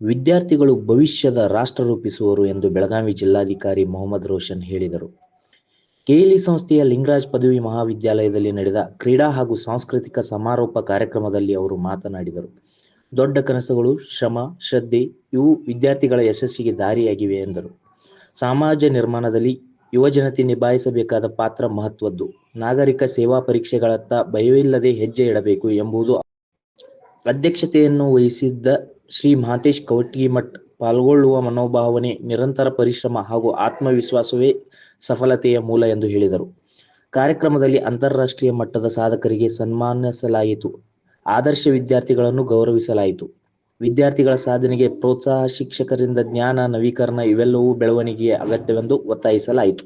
ವಿದ್ಯಾರ್ಥಿಗಳು ಭವಿಷ್ಯದ ರಾಷ್ಟ್ರ ರೂಪಿಸುವರು ಎಂದು ಬೆಳಗಾವಿ ಜಿಲ್ಲಾಧಿಕಾರಿ ಮೊಹಮ್ಮದ್ ರೋಷನ್ ಹೇಳಿದರು. ಕೆಎಲ್ಇ ಸಂಸ್ಥೆಯ ಲಿಂಗರಾಜ್ ಪದವಿ ಮಹಾವಿದ್ಯಾಲಯದಲ್ಲಿ ನಡೆದ ಕ್ರೀಡಾ ಹಾಗೂ ಸಾಂಸ್ಕೃತಿಕ ಸಮಾರೋಪ ಕಾರ್ಯಕ್ರಮದಲ್ಲಿ ಅವರು ಮಾತನಾಡಿದರು. ದೊಡ್ಡ ಕನಸುಗಳು, ಶ್ರಮ, ಶ್ರದ್ಧೆ ಇವು ವಿದ್ಯಾರ್ಥಿಗಳ ಯಶಸ್ಸಿಗೆ ದಾರಿಯಾಗಿವೆ ಎಂದರು. ಸಮಾಜ ನಿರ್ಮಾಣದಲ್ಲಿ ಯುವಜನತೆ ನಿಭಾಯಿಸಬೇಕಾದ ಪಾತ್ರ ಮಹತ್ವದ್ದು. ನಾಗರಿಕ ಸೇವಾ ಪರೀಕ್ಷೆಗಳತ್ತ ಭಯವಿಲ್ಲದೆ ಹೆಜ್ಜೆ ಇಡಬೇಕು ಎಂಬುದು. ಅಧ್ಯಕ್ಷತೆಯನ್ನು ವಹಿಸಿದ್ದ ಶ್ರೀ ಮಹಾಂತೇಶ್ ಕವಟಗಿಮಠ ಪಾಲ್ಗೊಳ್ಳುವ ಮನೋಭಾವನೆ, ನಿರಂತರ ಪರಿಶ್ರಮ ಹಾಗೂ ಆತ್ಮವಿಶ್ವಾಸವೇ ಸಫಲತೆಯ ಮೂಲ ಎಂದು ಹೇಳಿದರು. ಕಾರ್ಯಕ್ರಮದಲ್ಲಿ ಅಂತಾರಾಷ್ಟ್ರೀಯ ಮಟ್ಟದ ಸಾಧಕರಿಗೆ ಸನ್ಮಾನಿಸಲಾಯಿತು. ಆದರ್ಶ ವಿದ್ಯಾರ್ಥಿಗಳನ್ನು ಗೌರವಿಸಲಾಯಿತು. ವಿದ್ಯಾರ್ಥಿಗಳ ಸಾಧನೆಗೆ ಪ್ರೋತ್ಸಾಹ, ಶಿಕ್ಷಕರಿಂದ ಜ್ಞಾನ ನವೀಕರಣ ಇವೆಲ್ಲವೂ ಬೆಳವಣಿಗೆಯ ಅಗತ್ಯವೆಂದು ಒತ್ತಾಯಿಸಲಾಯಿತು.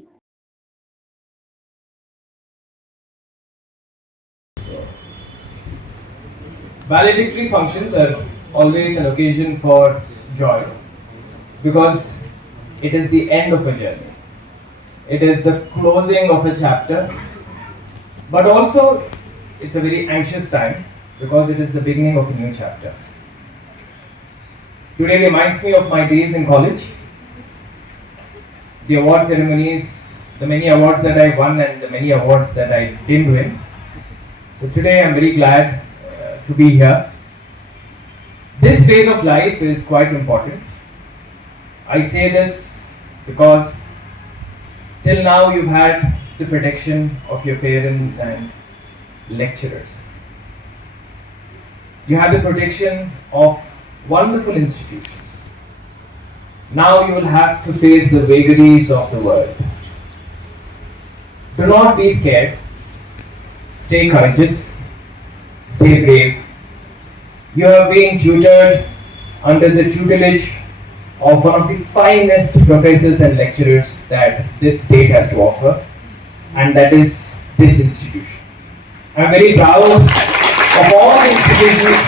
Valedictory functions are always an occasion for joy because it is the end of a journey. It is the closing of a chapter, but also it's a very anxious time because it is the beginning of a new chapter. Today reminds me of my days in college, the award ceremonies, the many awards that I won and the many awards that I didn't win. So today I'm very glad to be here. This phase of life is quite important. I say this because till now you've had the protection of your parents and lecturers. You have the protection of wonderful institutions. Now you will have to face the vagaries of the world. Do not be scared. Stay courageous. Stay brave. You are being tutored under the tutelage of one of the finest professors and lecturers that this state has to offer, and that is this institution. I am very proud of all the institutions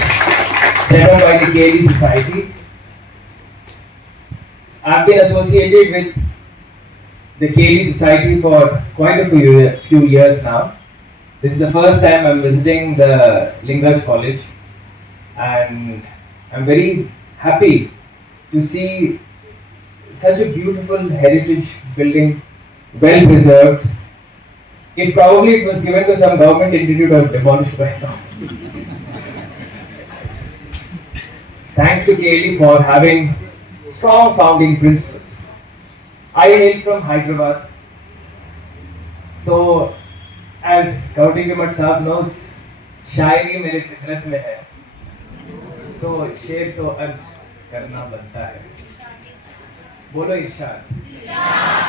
set up by the KLE Society. I have been associated with the KLE Society for quite a few years now. This is the first time I'm visiting the Lingaraj College, and I'm very happy to see such a beautiful heritage building, well preserved. If probably it was given to some government entity to have demolished by now. Thanks to KLE for having strong founding principles. I hail from Hyderabad, so as कवटगिमठ साहब knows, शायरी मेरे फितरत में है, तो शेर तो अर्ज करना बनता है. बोलो इरशाद.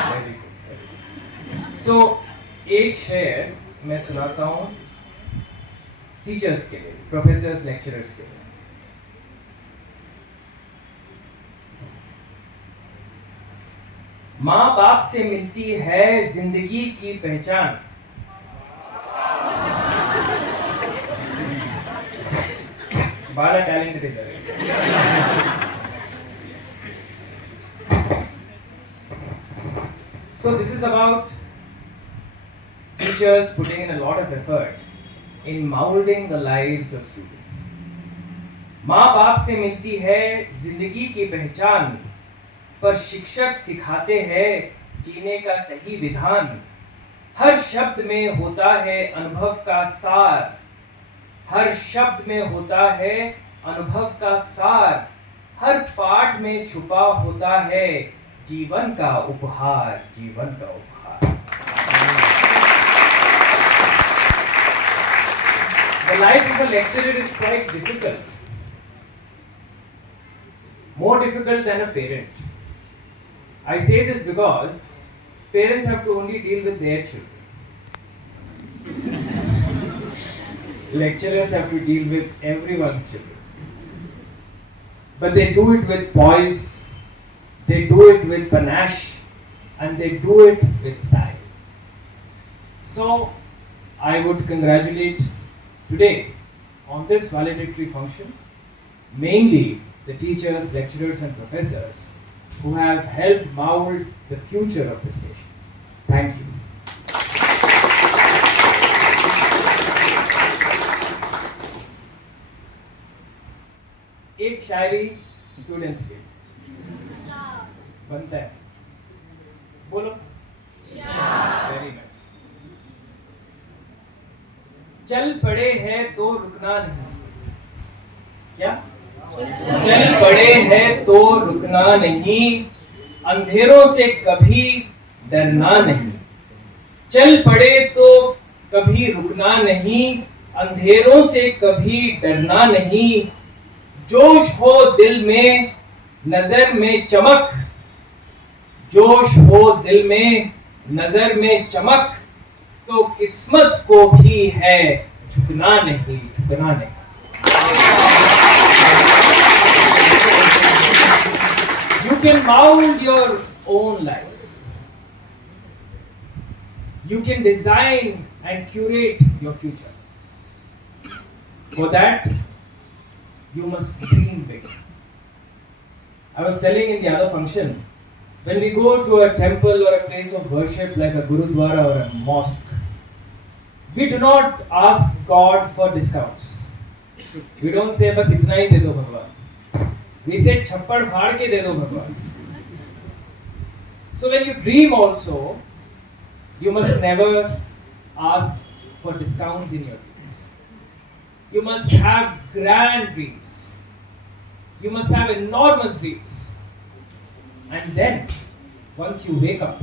Very good. So एक शेर मैं सुनाता हूँ टीचर्स के लिए, प्रोफेसर्स, लेक्चरर्स के लिए. माँ बाप से मिलती है जिंदगी की पहचान. बड़ा टैलेंटेड है. So this is about teachers putting in a lot of effort in molding the lives of students. माँ बाप से मिलती है जिंदगी की पहचान, पर शिक्षक सिखाते हैं जीने का सही विधान. हर शब्द में होता है अनुभव का सार, हर शब्द में होता है अनुभव का सार, हर पाठ में छुपा होता है जीवन का उपहार, जीवन का उपहार. The life of a lecturer is quite difficult, more difficult than a parent. I say this because parents have to only deal with their children. Lecturers have to deal with everyone's children. But they do it with poise, they do it with panache, and they do it with style. So, I would congratulate today on this valedictory function, mainly the teachers, lecturers, and professors who have helped mold the future of this nation. Thank you. एक शायरी students के बनता है, बोलो। Very nice. चल पड़े हैं तो रुकना नहीं, क्या? चल पड़े हैं तो रुकना नहीं, अंधेरों से कभी डरना नहीं। चल पड़े तो कभी रुकना नहीं, अंधेरों से कभी डरना नहीं। जोश हो दिल में, नजर में चमक, जोश हो दिल में, नजर में चमक, तो किस्मत को भी है झुकना नहीं, झुकना नहीं। You can mold your own life. You can design and curate your future. For that, you must dream big. I was telling in the other function, when we go to a temple or a place of worship like a gurudwara or a mosque, we do not ask God for discounts. We don't say बस इतना ही दे दो भगवान. We say छप्पड़ फाड़ के दे दो भगवान. So when you dream also, you must never ask for discounts in your dreams. You must have grand dreams. You must have enormous dreams. And then, once you wake up,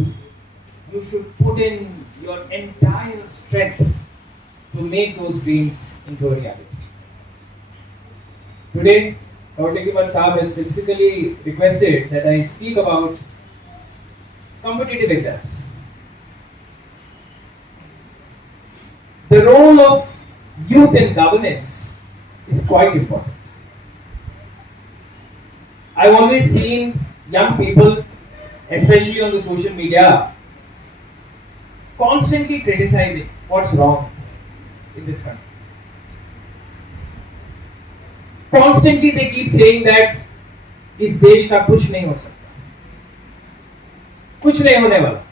you should put in your entire strength to make those dreams into a reality. Today, Dr. Kumar Saab has specifically requested that I speak about competitive exams. The role of youth in governance is quite important. I've always seen young people, especially on the social media, constantly criticizing what's wrong in this country. Constantly they keep saying that इस देश का कुछ नहीं हो सकता, कुछ नहीं होने वाला.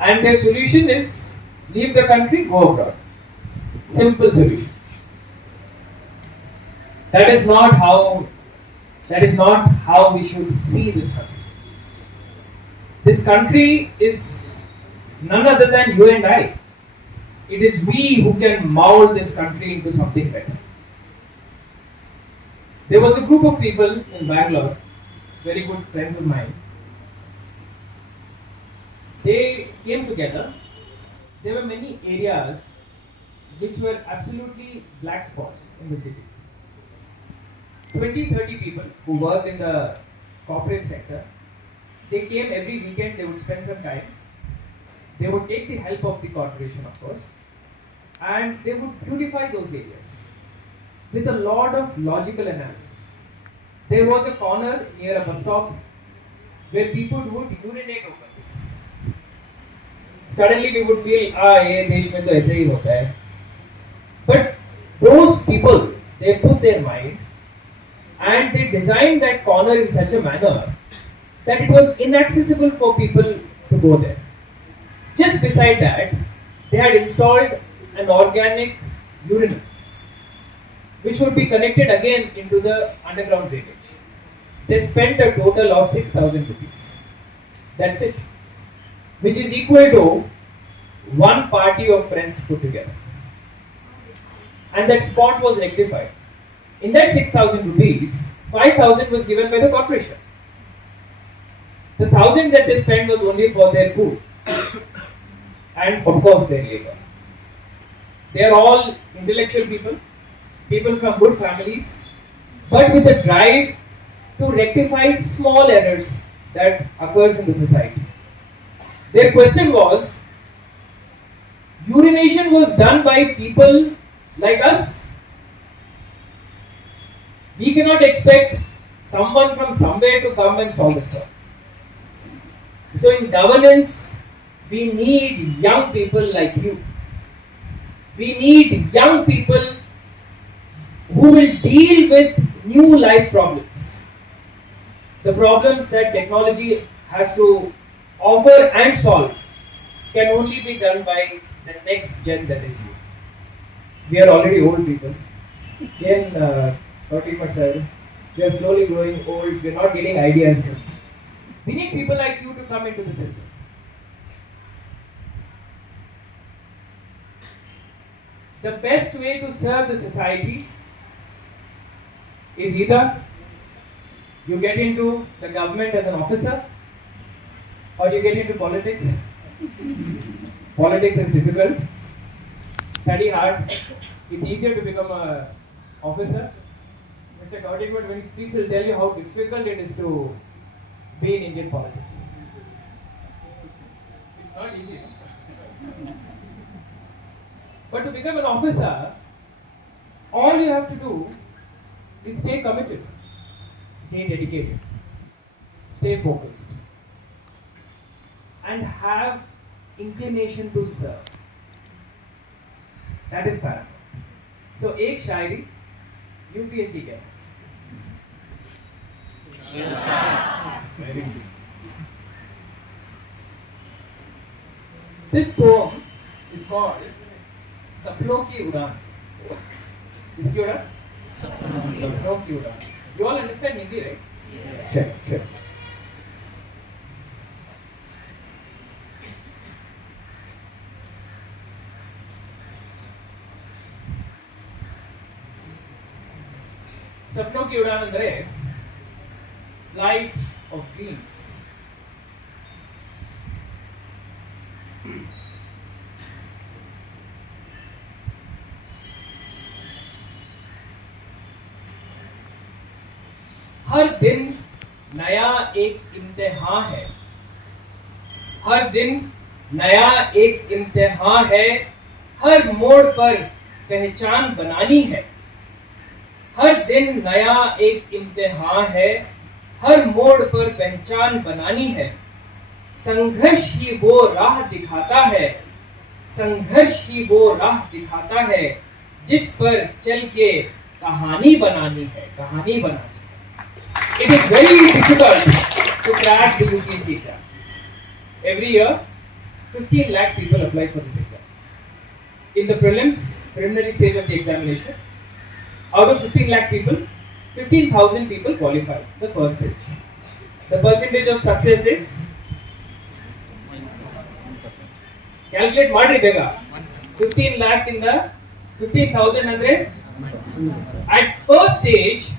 And their solution is leave the country, go abroad. Simple solution. That is not how we should see this country. This country is none other than you and I. It is we who can mold this country into something better. There was a group of people in Bangalore, very good friends of mine. They came together. There were many areas which were absolutely black spots in the city. 20-30 people who worked in the corporate sector, they came every weekend, they would spend some time. They would take the help of the corporation, of course, and they would beautify those areas with a lot of logical analysis. There was a corner near a bus stop where people would urinate openly. Suddenly we would feel, ये देश में तो ऐसे ही होता है. But those people, they put their mind and they designed that corner in such a manner that it was inaccessible for people to go there. Just beside that, they had installed an organic urinal, which would be connected again into the underground drainage. They spent a total of 6,000 rupees. That's it. Which is equal to one party of friends put together. And that spot was rectified. In that 6,000 rupees, 5,000 was given by the corporation. The 1,000 that they spent was only for their food. And of course their labor. They are all intellectual people, people from good families, but with a drive to rectify small errors that occurs in the society. Their question was, urination was done by people like us. We cannot expect someone from somewhere to come and solve this problem. So in governance, we need young people like you. We need young people who will deal with new life problems. The problems that technology has to offer and solve can only be done by the next gen, that is you. We are already old people. Again, 30 much. We are slowly growing old. We are not getting ideas. We need people like you to come into the system. The best way to serve the society is either you get into the government as an officer or you get into politics. Politics is difficult. Study hard. It's easier to become an officer. Mr. Kautikot, when he speaks, he'll tell you how difficult it is to be in Indian politics. It's not easy. But to become an officer, all you have to do is stay committed, stay dedicated, stay focused, and have inclination to serve. That is paramount. So, एक शायरी UPSC के. This poem is called सपनों की उड़ान. किसकी उड़ान? सपनों की उड़ान. You all understand Hindi, right? Yes. Check. सपनों की उड़ान अंदरे flight of dreams. हर दिन नया एक इम्तिहान है. हर दिन नया एक इम्तिहान है. हर मोड़ पर पहचान बनानी है. हर दिन नया एक इम्तिहान है. हर मोड़ पर पहचान बनानी है. संघर्ष ही वो राह दिखाता है. संघर्ष ही वो राह दिखाता है जिस पर चल के कहानी बनानी है. कहानी बनानी है. It is very difficult to crack the UPSC exam. Every year, 15 lakh people apply for this exam. In the preliminary stage of the examination, out of 15 lakh people, 15,000 people qualify the first stage. The percentage of success is calculate madidega. 15 lakh in the 15,000 andre. At first stage,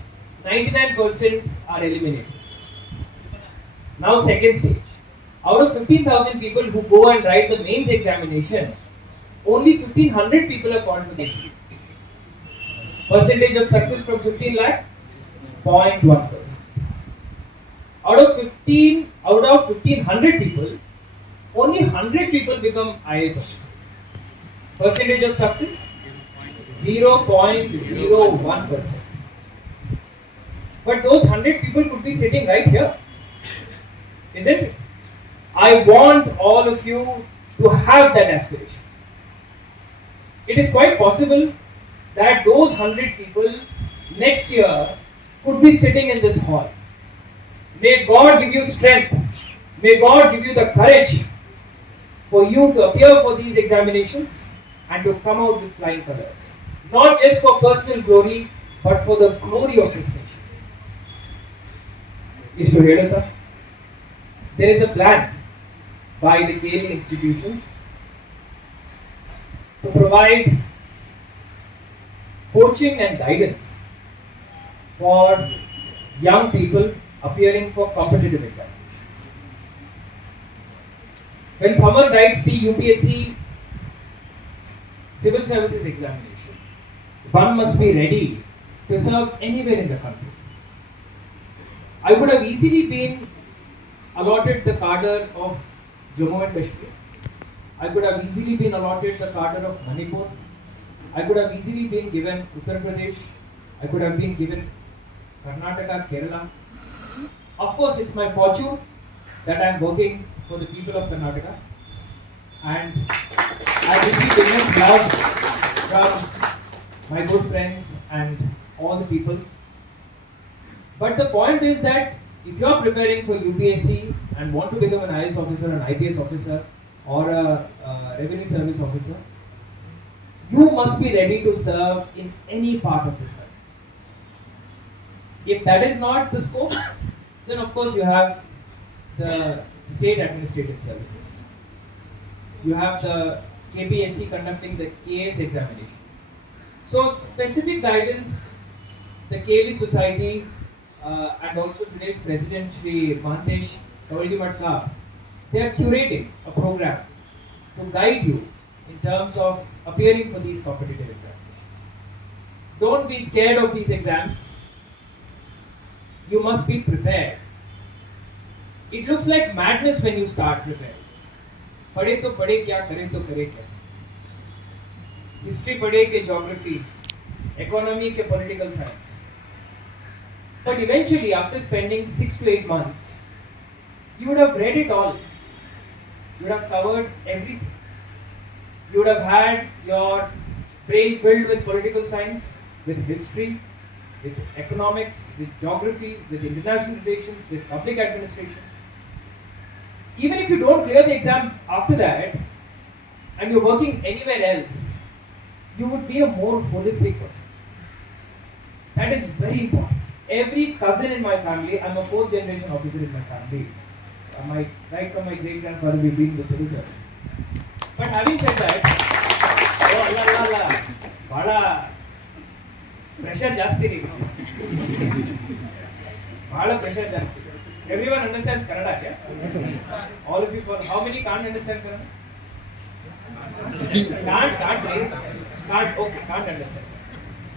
99% are eliminated. Now second stage. Out of 15,000 people who go and write the mains examination, only 1,500 people are called for the exam. Percentage of success from 15 lakh, 0.1%. Out of 1,500 people, only 100 people become IAS officers. Percentage of success, 0.01%. But those 100 people could be sitting right here, isn't it? I want all of you to have that aspiration. It is quite possible that those 100 people next year could be sitting in this hall. May God give you strength. May God give you the courage for you to appear for these examinations and to come out with flying colors. Not just for personal glory, but for the glory of this nation. Is to hear that? There is a plan by the KLE institutions to provide coaching and guidance for young people appearing for competitive examinations. When someone writes the UPSC civil services examination, one must be ready to serve anywhere in the country. I would have easily been allotted the cadre of Jammu and Kashmir. I could have easily been allotted the cadre of Manipur. I could have easily been given Uttar Pradesh. I could have been given Karnataka, Kerala. Of course, it's my fortune that I am working for the people of Karnataka. And I received immense love from my good friends and all the people. But the point is that if you are preparing for UPSC and want to become an IAS officer, an IPS officer, or a revenue service officer, you must be ready to serve in any part of this country. If that is not the scope, then of course you have the state administrative services. You have the KPSC conducting the KS examination. So specific guidance, the KV Society and also today's President Shri Mantesh Kawalgimat Saab, they are curating a program to guide you in terms of appearing for these competitive examinations. Don't be scared of these exams. You must be prepared. It looks like madness when you start preparing. पढ़े तो पढ़े क्या, करे तो करे क्या. History पढ़े के geography, economy के political science. But eventually, after spending 6 to 8 months, you would have read it all. You would have covered everything. You would have had your brain filled with political science, with history, with economics, with geography, with international relations, with public administration. Even if you don't clear the exam after that, and you're working anywhere else, you would be a more holistic person. That is very important. Every cousin in my family, I'm a 4th generation officer in my family. Right from my great grandfather, we've been in the civil service. But having said that, bada pressure jasti nahi. Bada pressure jasti. Everyone understands Kannada, yeah? All of you, for how many can't understand Kannada? Can't understand.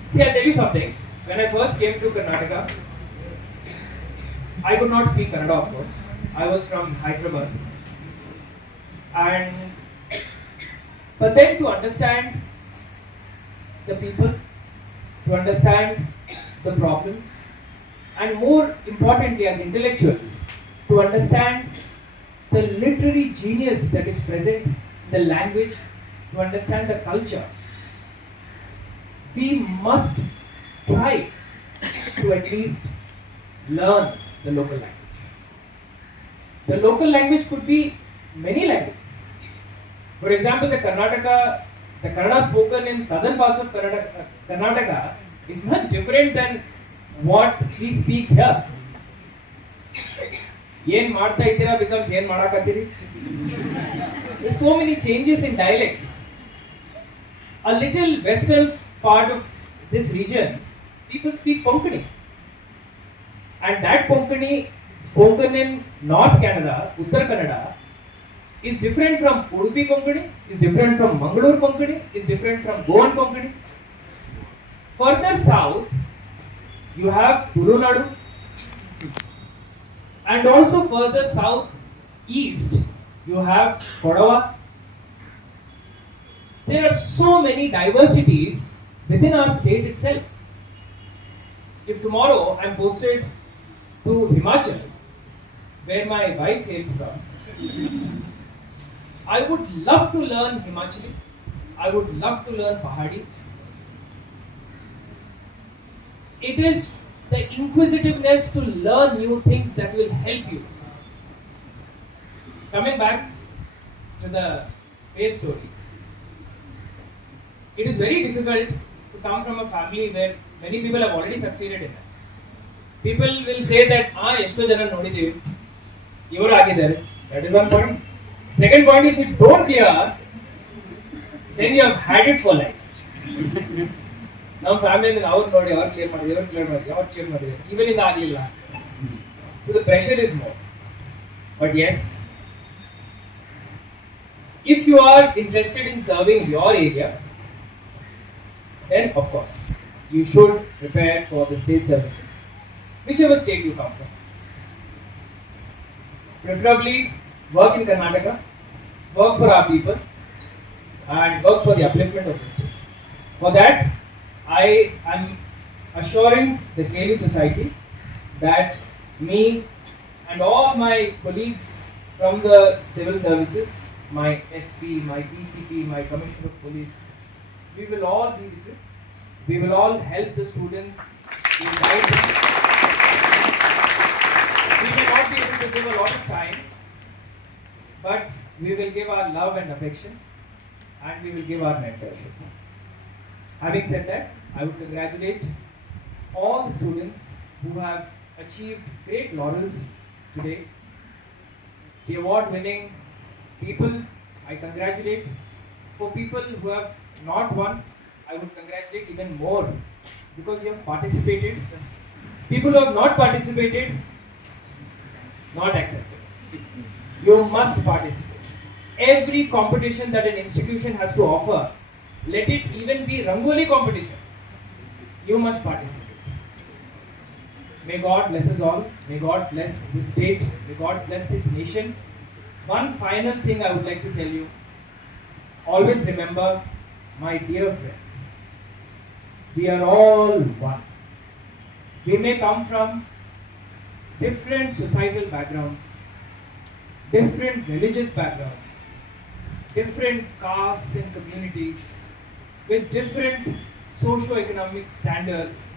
See, I'll tell you something. When I first came to Karnataka, I could not speak Kannada, of course. I was from Hyderabad. But then to understand the people, to understand the problems, and more importantly as intellectuals, to understand the literary genius that is present in the language, to understand the culture, we must try to at least learn the local language. The local language could be many languages. For example, the Kannada spoken in southern parts of Karnataka is much different than what we speak here. Yen marta idira becomes yen madakatiri. There's so many changes in dialects. A little western part of this region, people speak Konkani. And that Konkani spoken in North Canada, Uttar Kannada, is different from Udupi Konkani, is different from Mangalore Konkani, is different from Goan Konkani. Further south, you have Turunadu, and also further south east, you have Kodava. There are so many diversities within our state itself. If tomorrow I'm posted to Himachal, where my wife hails from, I would love to learn Himachali. I would love to learn Pahadi. It is the inquisitiveness to learn new things that will help you. Coming back to the base story, it is very difficult to come from a family where many people have already succeeded in that. People will say that, esto jana nodidivi, ivaru agidare. That is one point. Second point, if you don't clear, then you have had it for life. Now family is our nodi, our clear madi, even in the agilla. So the pressure is more. But yes, if you are interested in serving your area, then of course you should prepare for the state services, whichever state you come from. Preferably work in Karnataka, work for our people, and work for the upliftment of the state. For that, I am assuring the KV Society that me and all my colleagues from the civil services, my SP, my PCP, my Commissioner of Police, we will all be with you. We will all help the students in guide them. We may not be able to give a lot of time, but we will give our love and affection, and we will give our mentorship. Having said that, I would congratulate all the students who have achieved great laurels today. The award-winning people, I congratulate. For people who have not won, I would congratulate even more because you have participated. People who have not participated, not accepted. You must participate. Every competition that an institution has to offer, let it even be Rangoli competition, you must participate. May God bless us all. May God bless this state. May God bless this nation. One final thing I would like to tell you. Always remember, my dear friends, we are all one. We may come from different societal backgrounds, different religious backgrounds, different castes and communities, with different socio-economic standards,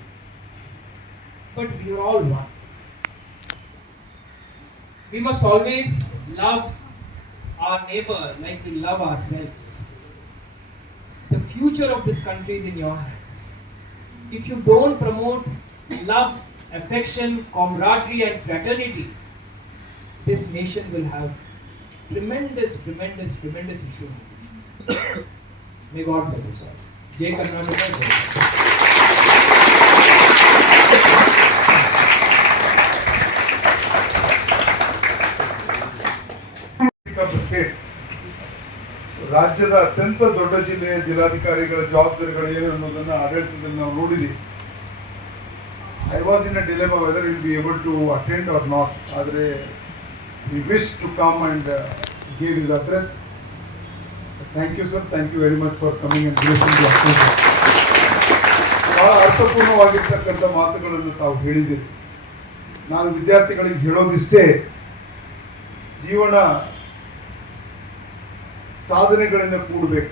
but we are all one. We must always love our neighbor like we love ourselves. The future of this country is in your hands. If you don't promote love, affection, camaraderie and fraternity, this nation will have tremendous issue. May God bless us all. Jai Karnataka. of the state. ರಾಜ್ಯದ ಅತ್ಯಂತ ದೊಡ್ಡ ಜಿಲ್ಲೆಯ ಜಿಲ್ಲಾಧಿಕಾರಿಗಳ ಜವಾಬ್ದಾರಿಗಳು ಏನು ಅನ್ನೋದನ್ನ ಆಡಳಿತದಲ್ಲಿ ನಾವು ನೋಡಿದ್ದೀವಿ. I was in a dilemma whether he will be able to attend or not. ಆದರೆ he wished to come and give his address. Thank you sir, thank you very much for coming and gracing the occasion. ಬಹಳ ಅರ್ಥಪೂರ್ಣವಾಗಿರ್ತಕ್ಕಂಥ ಮಾತುಗಳನ್ನು ತಾವು ಹೇಳಿದ್ದೀರಿ. ನಾನು ವಿದ್ಯಾರ್ಥಿಗಳಿಗೆ ಹೇಳೋದಿಷ್ಟೇ, ಜೀವನ ಸಾಧನೆಗಳಿಂದ ಕೂಡಬೇಕು.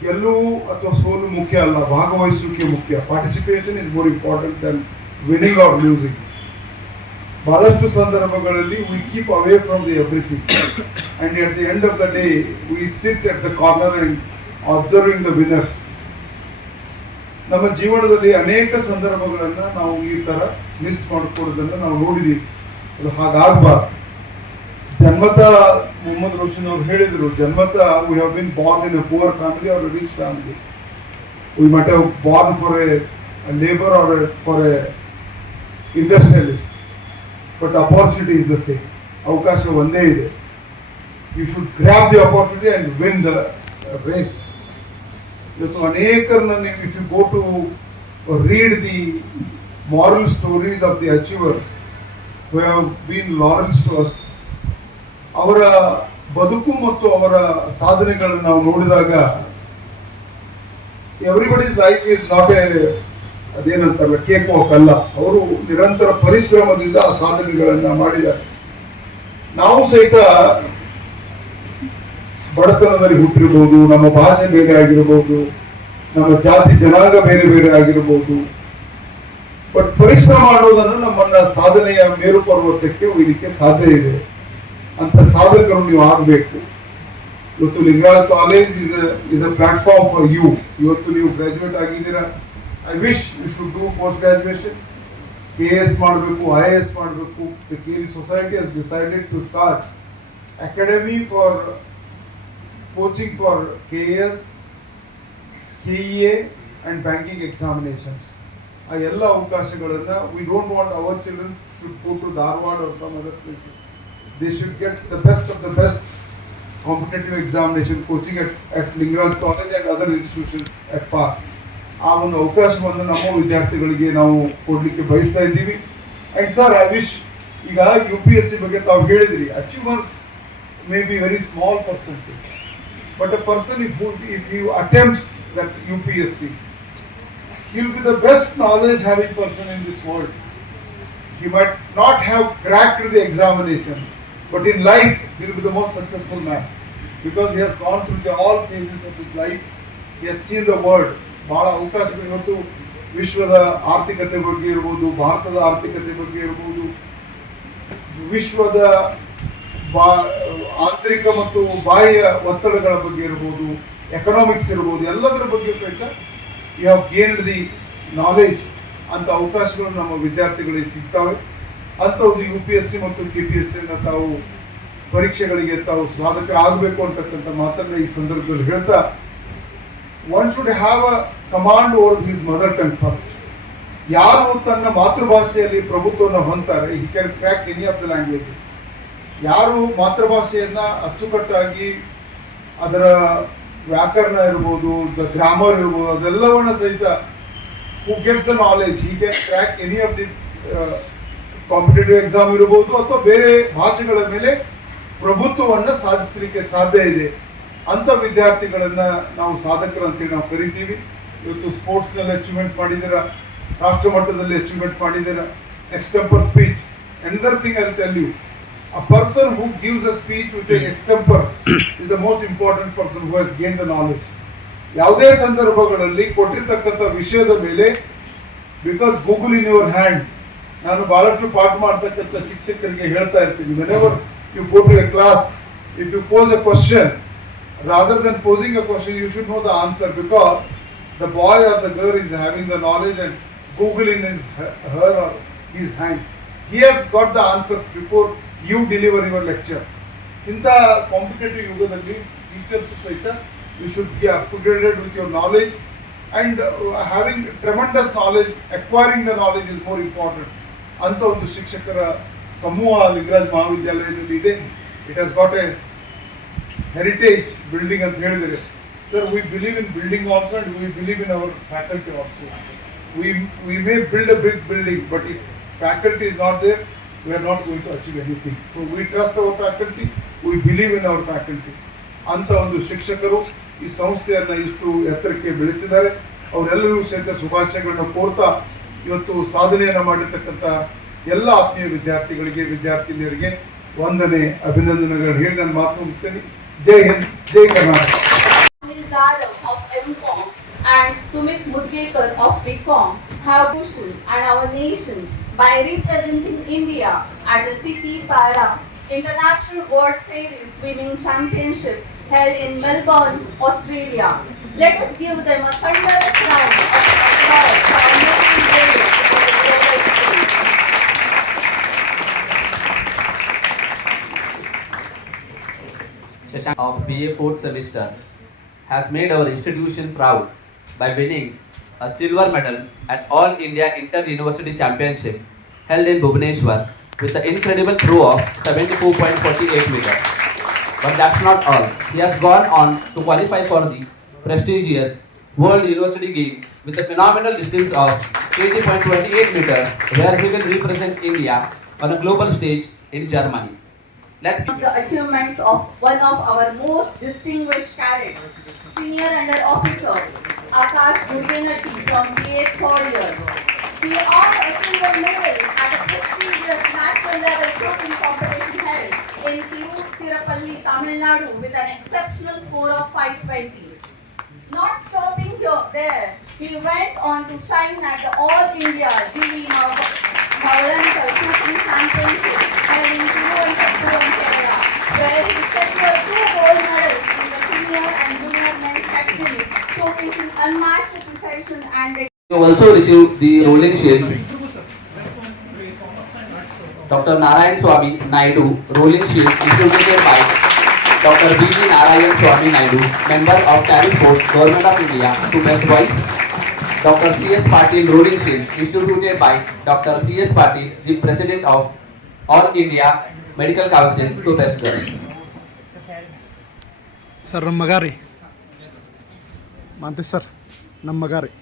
ಗೆಲುವು ಅಥವಾ ಸೋಲು ಮುಖ್ಯ ಅಲ್ಲ, ಭಾಗವಹಿಸುವಿಕೆ ಮುಖ್ಯ. Participation is more important than winning or losing. ಬಹಳಷ್ಟು ಸಂದರ್ಭಗಳಲ್ಲಿ we keep away from the everything and at the end of the day we sit at the corner and observing the winners. ನಮ್ಮ ಜೀವನದಲ್ಲಿ ಅನೇಕ ಸಂದರ್ಭಗಳನ್ನು ನಾವು ಈ ತರ ಮಿಸ್ ಮಾಡ್ಕೊಳ್ಳೋದನ್ನು ನಾವು ನೋಡಿದೀವಿ. ಅದು ಹಾಗಾಗಬಾರ್ದು. ಜನ್ಮತ ಮೊಹಮ್ಮದ್ ರೋಷನ್ ಅವರು ಹೇಳಿದರು, ಜನ್ಮತ we have been born in a poor family or a rich family. We must have born for a labour or for a industrialist, but opportunity is the same. ಅವಕಾಶ ಒಂದೇ ಇದೆ. You should grab the opportunity and win the race. ಇವತ್ತು ಅನೇಕರನ್ನ ನೀವು if you go to read the moral stories of the achievers who have been Lawrence to us, ಅವರ ಬದುಕು ಮತ್ತು ಅವರ ಸಾಧನೆಗಳನ್ನು ನಾವು ನೋಡಿದಾಗ everybody's life is not a ಅದೇನಂತಾರಲ್ಲ ಕೇಕ್ ವಾಕ್ ಅಲ್ಲ. ಅವರು ನಿರಂತರ ಪರಿಶ್ರಮದಿಂದ ಆ ಸಾಧನೆಗಳನ್ನ ಮಾಡಿದ್ದಾರೆ. ನಾವು ಸಹಿತ ಬಡತನದಲ್ಲಿ ಹುಟ್ಟಿರಬಹುದು, ನಮ್ಮ ಭಾಷೆ ಬೇರೆ ಆಗಿರಬಹುದು, ನಮ್ಮ ಜಾತಿ ಜನಾಂಗ ಬೇರೆ ಬೇರೆ ಆಗಿರಬಹುದು, ಬಟ್ ಪರಿಶ್ರಮ ಅನ್ನೋದನ್ನು ನಮ್ಮನ್ನ ಸಾಧನೆಯ ಮೇರು ಪರ್ವತಕ್ಕೆ ಒಯ್ಯಲಿಕ್ಕೆ ಸಾಧ್ಯ ಇದೆ. ಅಂತ ಸಾಧಕರು ನೀವು ಆಗಬೇಕು. ಇವತ್ತು Lingaraj college is a platform for you. ಇವತ್ತು ನೀವು ಗ್ರಾಜುಯೇಟ್ ಆಗಿದ್ದೀರಾ. I wish you should do post graduation. KS ಮಾಡಬೇಕು, IAS ಮಾಡಬೇಕು. The KLE society has decided to start academy for coaching for KS, KEA and banking examinations. ಆ ಎಲ್ಲ ಅವಕಾಶಗಳನ್ನ we don't want our children should go to Dharwad or some other places. They should get the best of the best competitive examination coaching at Lingaraj College and other institutions at par. ಆ ಒಂದು ಅವಕಾಶವನ್ನು ನಮ್ಮ ವಿದ್ಯಾರ್ಥಿಗಳಿಗೆ ನಾವು ಕೊಡ್ಲಿಕ್ಕೆ ಬಯಸ್ತಾ ಇದ್ದೀವಿ. And sir, I wish, ಈಗ UPSC ಬಗ್ಗೆ ತಾವು ಹೇಳಿದ್ರಿ, achievers may be very small percentage, but a person if you attempts that UPSC, he will be the best knowledge having person in this world. He might not have cracked the examination, but in life he will be the most successful man because he has gone through all phases of his life. He has seen the world. ಬಹಳ ಅವಕಾಶಗಳು ಇವತ್ತು ವಿಶ್ವದ ಆರ್ಥಿಕತೆ ಬಗ್ಗೆ ಇರ್ಬೋದು, ಭಾರತದ ಆರ್ಥಿಕತೆ ಬಗ್ಗೆ ಇರ್ಬೋದು, ವಿಶ್ವದ ಆಂತರಿಕ ಮತ್ತು ಬಾಹ್ಯ ಒತ್ತಡಗಳ ಬಗ್ಗೆ ಇರ್ಬೋದು, ಎಕನಾಮಿಕ್ಸ್ ಇರ್ಬೋದು, ಎಲ್ಲದರ ಬಗ್ಗೆ ಸಹಿತ you have gained the knowledge ಅಂತ ಅವಕಾಶಗಳು ನಮ್ಮ ವಿದ್ಯಾರ್ಥಿಗಳಿಗೆ ಸಿಗ್ತವೆ. ಅಂತ ಒಂದು UPSC ಮತ್ತು KPSC ತಾವು ಪರೀಕ್ಷೆಗಳಿಗೆ ತಾವು ಸಾಧಕರಾಗಬೇಕು ಅಂತಕ್ಕಂಥ ಮಾತನ್ನ ಈ ಸಂದರ್ಭದಲ್ಲಿ ಹೇಳ್ತಾ, one should have a command over his mother tongue first. ಯಾರು ತನ್ನ ಮಾತೃಭಾಷೆಯಲ್ಲಿ ಪ್ರಭುತ್ವವನ್ನು ಹೊಂದ್ತಾರೆ, he can crack any of the language. ಯಾರು ಮಾತೃಭಾಷೆಯನ್ನ ಅಚ್ಚುಕಟ್ಟಾಗಿ ಅದರ ವ್ಯಾಕರಣ ಇರ್ಬೋದು, ದ ಗ್ರಾಮರ್ ಇರ್ಬೋದು, ಅದೆಲ್ಲವನ್ನ ಸಹಿತ who gets the knowledge, he can crack any of the competitive exam ಇರಬಹುದು ಅಥವಾ ಬೇರೆ ಭಾಷೆಗಳ ಮೇಲೆ ಪ್ರಭುತ್ವವನ್ನು ಸಾಧಿಸಲಿಕ್ಕೆ ಸಾಧ್ಯ ಇದೆ ಅಂತ ವಿದ್ಯಾರ್ಥಿಗಳನ್ನ ನಾವು ಸಾಧಕರು ಅಂತೇಳಿ ನಾವು ಕರಿತೀವಿ. ಇವತ್ತು ಸ್ಪೋರ್ಟ್ಸ್ ನಲ್ಲಿ ಅಚೀವ್ಮೆಂಟ್ ಮಾಡಿದ್ದೀರಾ, ರಾಷ್ಟ್ರ ಮಟ್ಟದಲ್ಲಿ ಅಚೀವ್ಮೆಂಟ್ ಮಾಡಿದ್ದೀರಾ. ಎಕ್ಸ್ಟೆಂಪರ್ speech, another thing I'll tell you, a person who gives a speech with an extemper is the most important person who has gained the knowledge. ಯಾವುದೇ ಸಂದರ್ಭಗಳಲ್ಲಿ ಕೊಟ್ಟಿರ್ತಕ್ಕಂಥ ವಿಷಯದ ಮೇಲೆ, because Google in your hand, ನಾನು ಬಹಳಷ್ಟು ಪಾಠ ಮಾಡ್ತಕ್ಕಂಥ ಶಿಕ್ಷಕರಿಗೆ ಹೇಳ್ತಾ ಇರ್ತೀನಿ, whenever you go to a class, if you pose a question, rather than posing a question, you should know the answer, because the boy or the girl is having the knowledge and Google in her or his hands. He has got the answers before you deliver your lecture. ಇಂಥ competitive ಯುಗದಲ್ಲಿ teachers ಸಹಿತ you should be upgraded with your knowledge, and having tremendous knowledge, acquiring the knowledge is more important. ಅಂತ ಒಂದು ಶಿಕ್ಷಕರ ಸಮೂಹ ಲಿಂಗರಾಜ್ ಮಹಾವಿದ್ಯಾಲಯದಲ್ಲಿ ಇದೆ. It has got a heritage building ಅಂತ ಹೇಳಿದರೆ, sir, we believe in building also and we believe in our faculty also. We may build a big building, but if faculty is not there, we are not going to achieve anything. So we trust our faculty, we believe in our faculty. ಅಂತ ಒಂದು ಶಿಕ್ಷಕರು ಈ ಸಂಸ್ಥೆಯನ್ನ ಇಷ್ಟು ಎತ್ತರಕ್ಕೆ ಬೆಳೆಸಿದ್ದಾರೆ. ಅವರೆಲ್ಲರೂ ಸಹಿತ ಶುಭಾಶಯಗಳನ್ನ ಕೋರ್ತಾ, ಇವತ್ತು ಸಾಧನೆಯನ್ನ ಮಾಡಿರ್ತಕ್ಕಂಥ ಎಲ್ಲ ಆತ್ಮೀಯ ವಿದ್ಯಾರ್ಥಿಗಳಿಗೆ, ವಿದ್ಯಾರ್ಥಿನಿಯರಿಗೆ ವಂದನೆ, ಅಭಿನಂದನೆಗಳು ಹೇಳಿ ನಾನು ಮಾತು ಮುಗಿಸ್ತೇನೆ. ಜೈ ಹಿಂದ್, ಜೈ Karnataka. Of MCOM and Sumit Mudgekar of BCom have Bhushan and our nation by representing India at the City Para International World Series Swimming Championship held in Melbourne, Australia. Let us give them a thunderous round of applause for making brave for the global stage. Shashank of BA 4th semester has made our institution proud by winning a silver medal at All India Inter-University Championship held in Bhubaneswar with the incredible throw of 74.48 meters. But that's not all. He has gone on to qualify for the prestigious World University Games with a phenomenal distance of 80.28 meters, where he will represent India on a global stage in Germany. Let's The achievements of one of our most distinguished cadets, Senior Under Officer Akash Gurgenati from BA 3rd year. He earned a silver medal at a prestigious national level shooting competition held in Tiruchirappalli, Tamil Nadu with an exceptional score of 520. Not stopping there, he went on to shine at the All India GV Maulankal Shooting Championship held in Tiruvananthapuram, Kerala, where he secured 2 gold medals in the senior and junior men's category, showcasing unmatched precision and You also received the rolling shields. Dr. Narayan Swami Naidu rolling shield distributed by Dr. B.G. Narayan Swami Naidu, member of Tariff Board, Government of India, to best wife. Dr. C.S. Patil rolling shield distributed by Dr. C.S. Patil, the President of All India Medical Council, to best girl. Sir ನಮ್ಮ ಮಗ ರೀ Mantesh sir, ನಮ್ಮ ಮಗ ರೀ.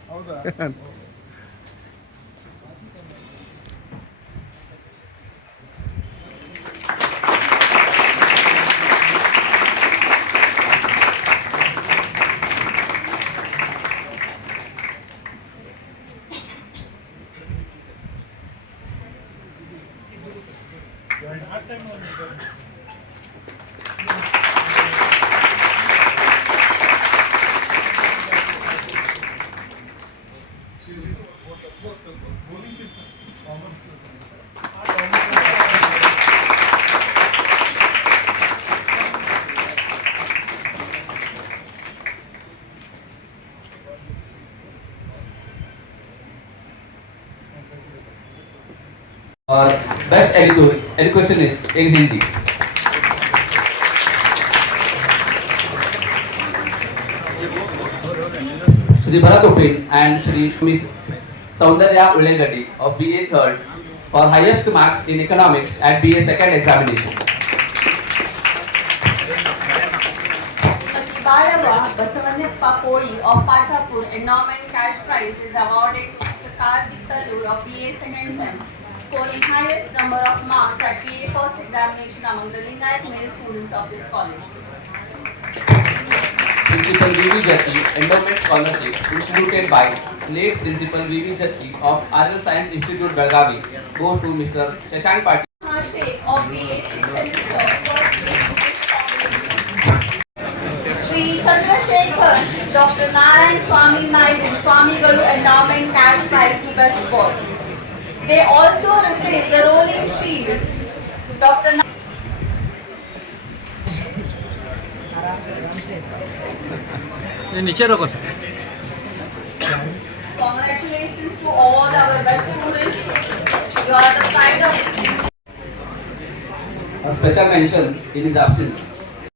और best educationist in Hindi. Shri Bharat Upin and Shri Miss Saundarya Ulegadi of BA 3rd for highest marks in economics at BA 2nd examination. Badawa Basavanyappa Kodi of Pachapur endowment cash prize is awarded to Mr. Karthik Talur of BA 2nd Sem, scoring highest number of marks at BA first examination among the Lingayat male students of this college. Principal V.V. Jatti Endowment Scholarship instituted by late Principal V.V. Jatti of RL Science Institute Belgavi goes to Mr. Shashank Patil. Sheikh of BA 6th semester first place in this competition. Shri Chandrasekhar Dr. Narayan Swami Naidu Swami Guru Endowment Cash Prize to Best Boy. They also received the rolling shields. Dr. नीचे रखो sir. Congratulations to all our best students. You are the pride of this. A special mention in his absence